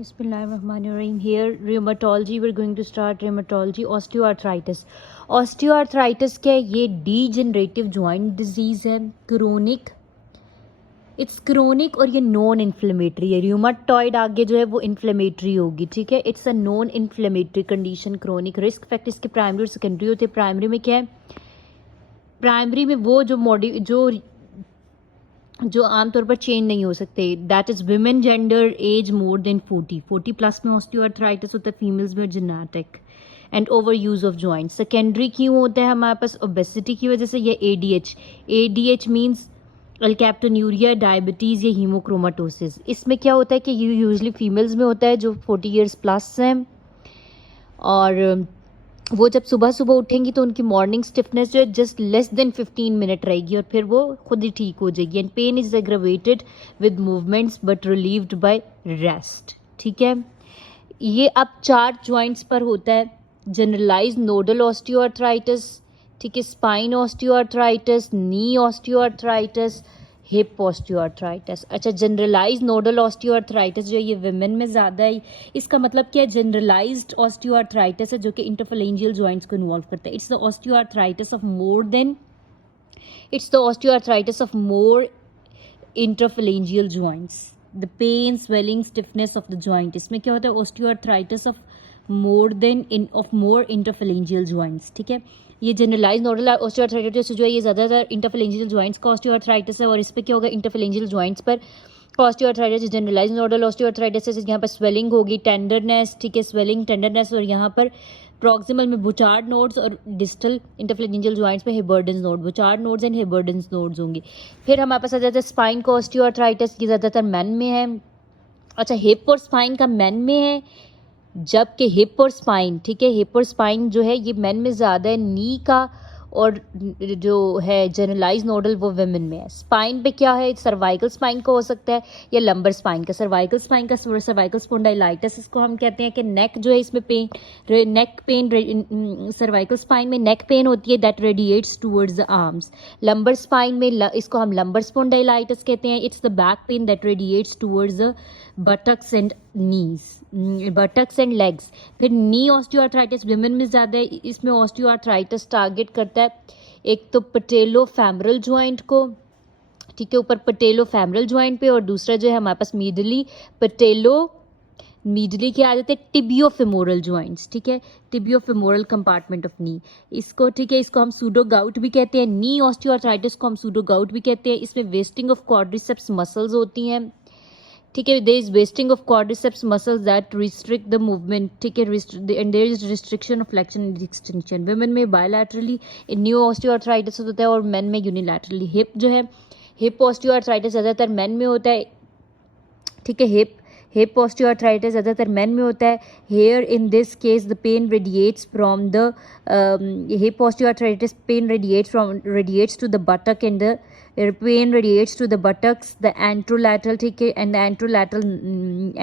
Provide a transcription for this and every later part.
Bismillahirrahmanirrahim. Here, rheumatology, we're going to start rheumatology, osteoarthritis. Osteoarthritis क्या है? ये degenerative joint disease है, chronic. It's chronic और ये नॉन इन्फ्लेमेटरी है. रूमाटॉइड आगे जो है वो इन्फ्लेमेटरी होगी, ठीक है. It's a non inflammatory condition, chronic. Risk factor इसके प्राइमरी और सेकेंडरी होते हैं. प्राइमरी में क्या है? प्राइमरी में वो जो आमतौर पर चेंज नहीं हो सकते, that is women gender age more than 40 plus में ऑस्टियोआर्थराइटिस होता है फीमेल्स में, और genetic and over use of joint. Secondary क्यों होता है हमारे पास? ओबेसिटी की वजह से, या एडीएच मीन्स अल्कैप्टोन्यूरिया, डायबिटीज़ या हीमोक्रोमाटोसिस. इसमें क्या होता है कि यूजुअली फीमेल्स में होता है जो 40 ईयर्स प्लस हैं, और वो जब सुबह सुबह उठेंगी तो उनकी मॉर्निंग स्टिफनेस जो है जस्ट लेस देन 15 मिनट रहेगी और फिर वो खुद ही ठीक हो जाएगी. And pain is aggravated with movements but relieved by rest, ठीक है. ये अब 4 जॉइंट्स पर होता है. जनरलाइज नोडल ऑस्टियोआर्थराइटिस, ठीक है, spine osteoarthritis, knee osteoarthritis, hip osteoarthritis. अच्छा, जनरलाइज नोडल ऑस्टियोआर्थराइटिस जो है ये विमेन में ज़्यादा है. इसका मतलब क्या है? जनरलाइज्ड ऑस्टियोआर्थराइटिस है जो कि इंटरफेलेंजियल जॉइंट्स को इन्वॉल्व करता है. It's the osteoarthritis of more interphalangeal joints. The pain, swelling, stiffness of the joint. इसमें क्या होता है? Osteoarthritis of more interphalangeal joints, ठीक है. ये जनरलाइज नोडल ऑस्टियोआर्थराइटिस जो है ये ज़्यादातर इंटरफेलेंजियल जॉइंट्स का ऑस्टियोआर्थराइटिस है, और इस पर क्या होगा? इंटरफेलेंजियल जॉइंट्स पर ऑस्टियोआर्थराइटिस. जनरलाइज नोडल ऑस्टियोआर्थराइटिस है, यहाँ पर स्वेलिंग होगी, टेंडरनेस, ठीक है, स्वेलिंग, टेंडरनेस, और यहाँ पर प्रॉक्सिमल में बुचार्ड नोड्स और डिस्टल इंटरफेलेंजियल जॉइंट्स में हिबर्डन्स नोड, बुचार्ड नोड्स एंड हिबर्डन्स नोड्स होंगे. फिर हमारे पास आ जाता है स्पाइन का ऑस्टियोआर्थराइटिस, ये ज़्यादातर मैन में है. अच्छा, हिप और स्पाइन का मैन में है, जबकि हिप और स्पाइन, ठीक है, हिप और स्पाइन जो है ये मेन में ज़्यादा है. नी का और जो है जनरलाइज नोडल वो विमेन में है. स्पाइन पे क्या है? सर्वाइकल स्पाइन का हो सकता है या लंबर स्पाइन का. सर्वाइकल स्पाइन का सर्वाइकल स्पोंडाइलाइटिस इसको हम कहते हैं कि नेक जो है इसमें सर्वाइकल स्पाइन में नेक पेन होती है that radiates towards the arms. Lumbar spine में इसको हम लंबर स्पोंडाइलाइटिस कहते हैं. It's the back pain that radiates towards the buttocks and knees, buttocks and legs. फिर नी ऑस्टियोआर्थराइटिस विमेन में ज़्यादा है. इसमें ऑस्टियोआर्थराइटिस टारगेट करता है एक तो पटेलो फैमरल जॉइंट को, ठीक है, ऊपर पटेलो फैमरल जॉइंट पे, और दूसरा जो है हमारे पास मीडली की आ जाते हैं टिबियो फेमोरल जॉइंट्स, ठीक है, टिबियो फेमोरल कंपार्टमेंट ऑफ नी. इसको, ठीक है, इसको हम सूडो गाउट भी कहते हैं. नी ऑस्टियोआर्थराइटिस को हम सूडो गाउट भी कहते हैं. इसमें वेस्टिंग ऑफ क्वाड्रिसेप्स मसल्स होती हैं, ठीक है. There is wasting of quadriceps muscles that restrict the movement, ठीक है, and there is restriction of flexion and extension. Women में बायलैटरली न्यू ऑस्टियोआर्थराइटिस होता है और मेन में यूनिलैटरली. हिप जो है, हिप ऑस्टियोआर्थराइटिस ज़्यादातर मेन में होता है, ठीक है. हिप ऑस्टियोआर्थराइटिस ज़्यादातर मेन में होता है. Here in this case the pain radiates from the hip osteoarthritis pain radiates to the buttock and the pain radiates to the buttocks, the anterolateral, ठीक है, and the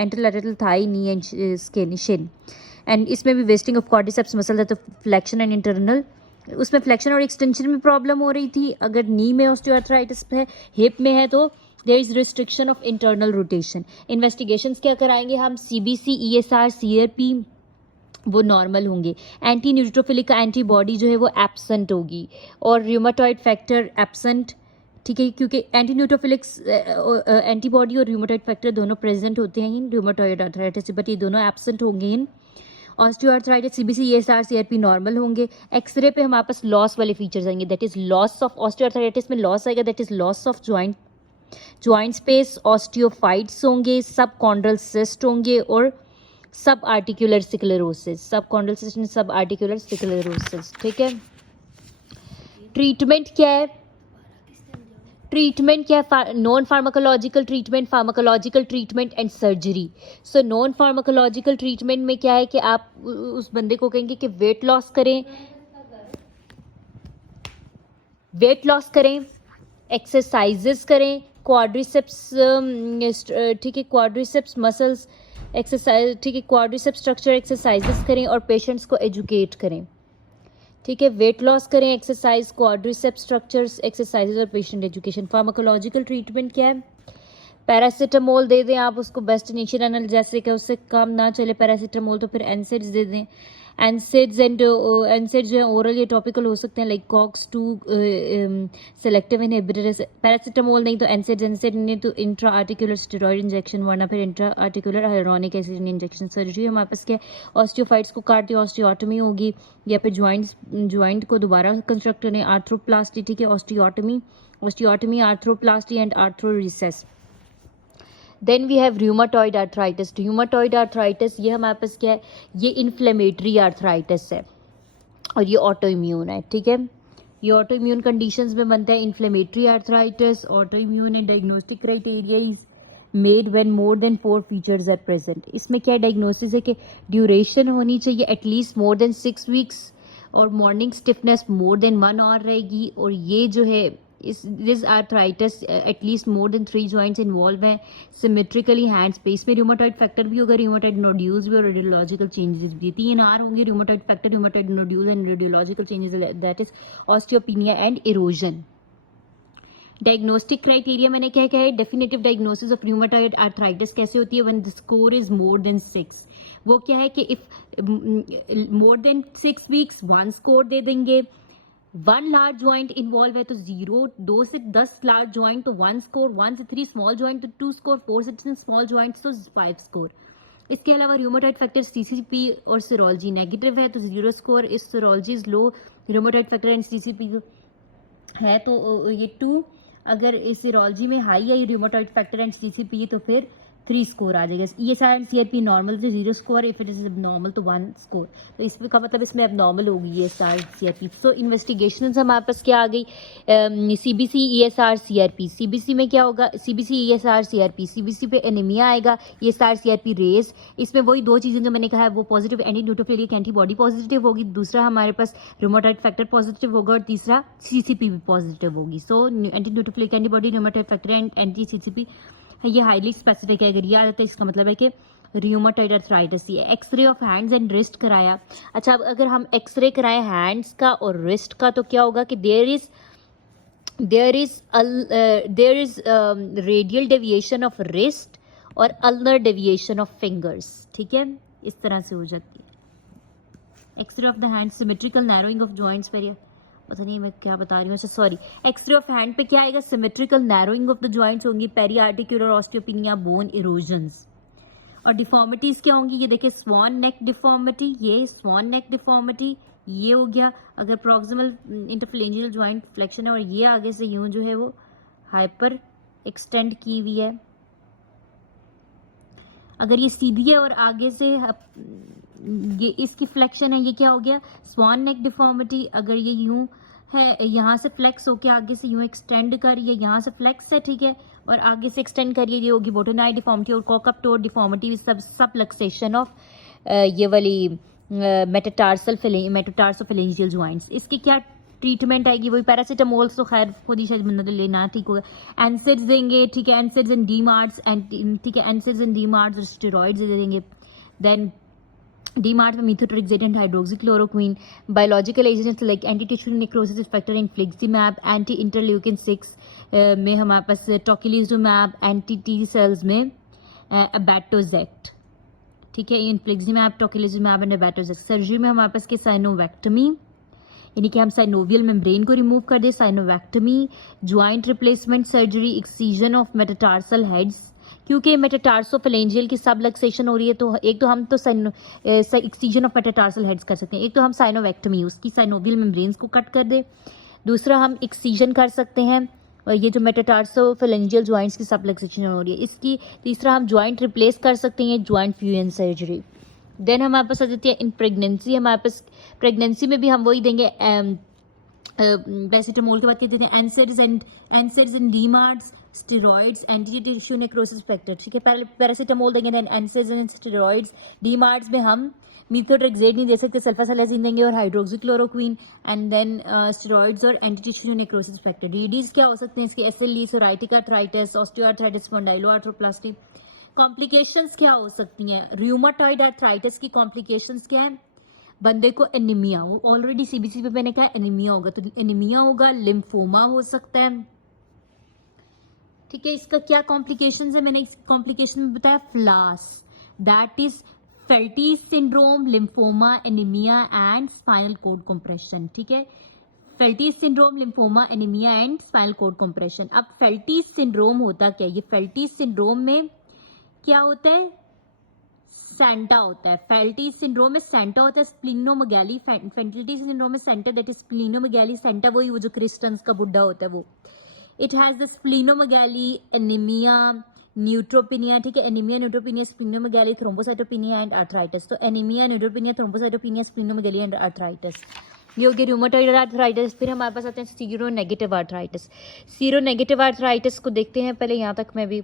anterolateral thigh, knee and shin. And इसमें भी wasting of quadriceps muscle है तो flexion and internal, उसमें flexion और extension में problem हो रही थी. अगर नी में ऑस्टियोआर्थराइटिस है, हिप में है, तो there is restriction of internal rotation. Investigations क्या कराएंगे हम? CBC, ESR, CRP वो नॉर्मल होंगे. एंटी न्यूट्रोफिलिक एंटीबॉडी जो है वो एब्सेंट होगी, और र्यूमाटॉइड फैक्टर एब्सेंट, ठीक है, क्योंकि एंटी न्यूट्रोफिलिक्स एंटीबॉडी और र्यूमाटॉइड फैक्टर दोनों प्रेजेंट होते हैं इन र्यूमाटॉइड आर्थराइटिस, बट ये दोनों एब्सेंट होंगे in osteoarthritis. CBC, ESR, CRP normal होंगे. एक्सरे पे हमारे पास लॉस वाले फीचर्स आएंगे, that is loss of osteoarthritis में लॉस आएगा, that is loss of joint space. Osteophytes होंगे, सब कॉन्ड्रल सिस्ट होंगे, और सब आर्टिकुलर सिक्लेरोसिस, सब कॉन्ड्रल सिस्ट एंड सब आर्टिकुलर सिक्लेरोसिस, ठीक है. ट्रीटमेंट क्या है? Non pharmacological treatment, pharmacological treatment and surgery. So non pharmacological treatment में क्या है कि आप उस बंदे को कहेंगे कि वेट लॉस करें, एक्सरसाइजेस करें, क्वाड्रिसेप्स, ठीक है, क्वाड्रिसेप्स मसल्स एक्सरसाइज, ठीक है, क्वाड्रिसेप्स स्ट्रक्चर एक्सरसाइजेस करें, और पेशेंट्स को एजुकेट करें, ठीक है. वेट लॉस करें, एक्सरसाइज, क्वाड्रिसेप्स स्ट्रक्चर्स एक्सरसाइजेज और पेशेंट एजुकेशन. फार्माकोलॉजिकल ट्रीटमेंट क्या है? पैरासीटामोल दे दें आप उसको, बेस्ट इनिशियल एनाल्जेसिक है, उससे काम ना चले पैरासीटामोल तो फिर एनसेड्स दे दें। एनसेड्स एनसेड्स जो है ओरल या टॉपिकल हो सकते हैं, like cox 2 selective inhibitor. Paracetamol नहीं तो एनसेड्स, एनसेड नहीं तो इंट्रा आर्टिकुलर स्टेरॉइड इंजेक्शन, वरना फिर intra articular hyaluronic acid injection. Surgery हमारे पास क्या है, ऑस्टियोफाइट्स को काट दिया, ऑस्टियोटमी होगी, या फिर ज्वाइंट को दोबारा कंस्ट्रक्ट करने, आर्थ्रोप्लास्टी, ठीक है, osteotomy, arthroplasty and arthrodesis. Then we have rheumatoid arthritis. Rheumatoid arthritis ये हमारे पास क्या है, ये इन्फ्लेमेटरी आर्थराइटिस है और ये ऑटो इम्यून है, ठीक है। ये ऑटो इम्यून कंडीशंस में बनता है। इन्फ्लेमेटरी आर्थराइटिस ऑटो इम्यून है। Diagnostic criteria is made when more than 4 features are present. इसमें क्या डायग्नोसिस है कि ड्यूरेशन होनी चाहिए एटलीस्ट मोर देन 6 वीक्स, और morning stiffness more than 1 hour रहेगी, और ये जो है this arthritis at least more than 3 joints involve हैं सिमेट्रिकली हैंड्स पे। इसमें रूमाटॉइड फैक्टर भी होगा, रूमाटॉइड नोड्यूल्स भी और रेडियोलॉजिकल चेंजेस भी। 3 आर होंगे, rheumatoid factor, rheumatoid nodule and radiological changes, that is osteopenia and erosion. Diagnostic criteria मैंने क्या है, definitive diagnosis of rheumatoid arthritis कैसे होती है, when the score is more than 6। वो क्या है कि if more than 6 weeks 1 score दे देंगे, 1 लार्ज ज्वाइंट इन्वॉल्व है तो 0, 2 से 10 लार्ज ज्वाइंट तो 1 स्कोर, 1 से 3 स्मॉल ज्वाइंट तो 2 स्कोर, 4 से 10 स्मॉल ज्वाइंट तो 5 स्कोर। इसके अलावा रूमाटॉइड फैक्टर सीसीपी और सीरोलॉजी नेगेटिव है तो 0 स्कोर, इस serology is low, rheumatoid factor and CCP है तो ये 2, अगर इस सीरोलॉजी में हाई है रूमाटॉइड फैक्टर एंड सीसीपी तो फिर 3 स्कोर आ जाएगा। ESR एंड CRP नॉर्मल तो 0 score, if it is abnormal तो 1 स्कोर। तो इसमें का मतलब इसमें एबनॉर्मल होगी ESR CRP। सो इन्वेस्टिगेशन हमारे पास क्या आ गई, CBC ESR CRP। CBC में क्या होगा, CBC ESR CRP, CBC पे एनीमिया आएगा, ESR CRP रेज। इसमें वही 2 चीज़ें जो मैंने कहा है वो positive anti neutrophilic antibody positive होगी, दूसरा हमारे पास रूमाटॉइड फैक्टर पॉजिटिव होगा, और तीसरा CCP भी पॉजिटिव होगी। So anti neutrophilic antibody, rheumatoid factor and anti CCP ये हाईली स्पेसिफिक है। अगर ये आ जाता है इसका मतलब है कि रूमाटॉइड आर्थराइटिस। ये x ray of hands and wrist कराया। अच्छा, अब अगर हम एक्सरे कराएं हैंड्स का और रिस्ट का तो क्या होगा कि there is radial deviation of wrist और अल्नर डेविएशन ऑफ फिंगर्स, ठीक है, इस तरह से हो जाती है। X ray of the hand, symmetrical narrowing of joints, very पता नहीं मैं क्या बता रही हूँ, अच्छा सॉरी। एक्सरे ऑफ हैंड पे क्या आएगा, symmetrical narrowing of the joints होंगी, periarticular osteopenia, bone erosions. और डिफॉर्मिटीज क्या होंगी, ये देखिए स्वान नेक डिफॉर्मिटी, ये स्वान नेक डिफॉर्मिटी ये हो गया अगर प्रॉक्सिमल इंटरफेलेंजियल जॉइंट फ्लेक्शन है, और ये आगे से यूं जो है वो हाइपर एक्सटेंड की हुई है। अगर ये सीधी है और आगे से ये इसकी फ्लेक्शन है, ये क्या हो गया, स्वान नेक डिफॉर्मिटी। अगर ये यूं है, यहाँ से फ्लेक्स होके आगे से यूं एक्सटेंड कर, ये यहाँ से फ्लेक्स है, ठीक है, और आगे से एक्सटेंड करिए, ये होगी बोटोनाइड डिफॉर्मिटी। और कॉकअप टोर डिफॉर्मिटी सब लक्सेशन ऑफ ये वाली मेटाटार्सोफेलेंजियल जॉइंट्स। इसकी क्या ट्रीटमेंट आएगी, वही पैरासीटामोल तो खैर खुद ही शायद मतलब लेना ठीक होगा। एनसेड्स देंगे, ठीक है, एनसेड्स एंड डीमार्ट्स एंड ठीक है, एनसेड्स एंड डीमार्ट्स और स्टेरॉइड्स दे देंगे। देन डीमार्ट्स में methotrexate and hydroxychloroquine. Biological agents like anti tissue necrosis factor, infliximab, anti interleukin 6 में हमारे पास टोकिलिजुमैब, एंटी टी सेल्स में अबैटोजेक्ट, ठीक है, infliximab, tocilizumab and abatacept. Surgery में हमारे पास के साइनोवेक्टमी, यानी कि हम साइनोवियल मेम्ब्रेन को रिमूव कर दे, synovectomy, joint replacement surgery, excision of metatarsal heads, क्योंकि मेटाटार्सोफेलेंजियल की सब लक्सेशन हो रही है तो एक तो हम तो एक्सीजन ऑफ मेटाटार्सल हेड्स कर सकते हैं, एक तो हम साइनोवेक्टमी उसकी साइनोवियल मेम्ब्रेन्स को कट कर दे, दूसरा हम एक्सीजन कर सकते हैं और ये जो मेटाटार्सोफेलेंजियल जॉइंट्स की सब लक्सेशन हो रही है इसकी, तीसरा हम जॉइंट रिप्लेस कर सकते हैं, जॉइंट फ्यूजन सर्जरी। देन हमारे पास आ जाती है इन प्रेगनेंसी, हमारे पास प्रेगनेंसी में भी हम वही देंगे पैरासीटामोल के बाद कहते हैं NSAIDs and DMARDs, steroids, anti tissue necrosis factor, ठीक है, पैरासीटामोल देंगे, then NSAIDs and steroids. DMARDs में हम मीथोट्रेक्सेट नहीं दे सकते, सल्फासालाजिन देंगे और हाइड्रोक्सीक्लोरोक्वीन, एंड देन स्टेरॉइड्स और anti tissue necrosis factor. DDs क्या हो सकते हैं इसके, SLE, psoriatic arthritis, osteoarthritis, spondyloarthroplasty. Complications क्या हो सकती हैं, रूमाटॉइड आर्थराइटिस की कॉम्प्लिकेशंस क्या है, बंदे को एनीमिया हो, ऑलरेडी सीबीसी पे मैंने कहा एनीमिया होगा, तो एनीमिया होगा, लिम्फोमा हो सकता है, ठीक है, इसका क्या कॉम्प्लिकेशंस है, मैंने इस कॉम्प्लिकेशन में बताया FLAS, that is Felty's syndrome, lymphoma, anaemia and spinal cord compression. ठीक है, Felty's syndrome, lymphoma, anaemia and spinal cord compression. अब फेल्टीज सिंड्रोम होता क्या है, ये फेल्टीज सिंड्रोम में क्या होता है, सेंटा होता है। फेल्टीज सिंड्रोम में सेंटा होता है, स्प्लिनोमेगैली। फेल्टीज सिंड्रोम में Santa that is splenomegaly, Santa वही वो जो क्रिस्टन्स का बुड्ढा होता है वो। It has the splenomegaly, anaemia, neutropenia. ठीक है, anaemia, neutropenia, splenomegaly, thrombocytopenia and arthritis. तो anaemia, neutropenia, thrombocytopenia, splenomegaly and arthritis, ये हो गया रूमेटॉइड आर्थराइटिस। फिर हमारे पास आते हैं seronegative arthritis. Seronegative arthritis को देखते हैं, पहले यहाँ तक मैं भी